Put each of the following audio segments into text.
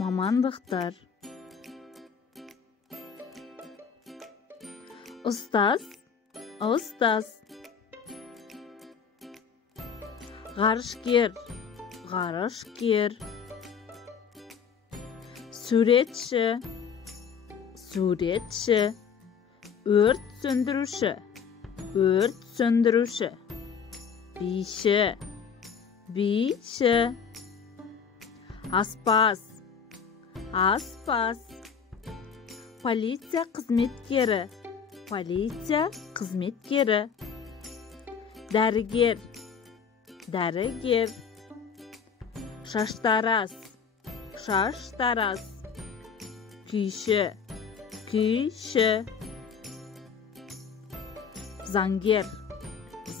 Мамандықтар. Ұстаз. Ғарышкер. Суретші. Өрт сөндіруші. Биші. Аспаз. Полиция қызметкері. Дәрігер. Шаштараз. Күйші.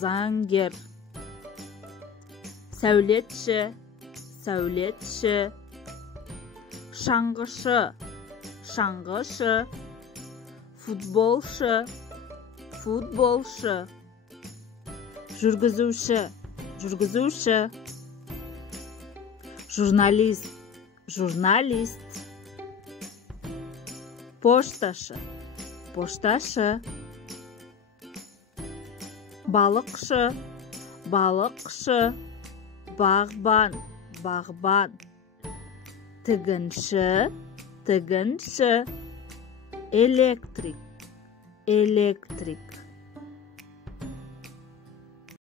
Заңгер. Сәулетші. Шаңғышы. Футболшы. Жүргізуші. Журналист. Пошташы. Балықшы. Бағбан. Тігінші. Электрик.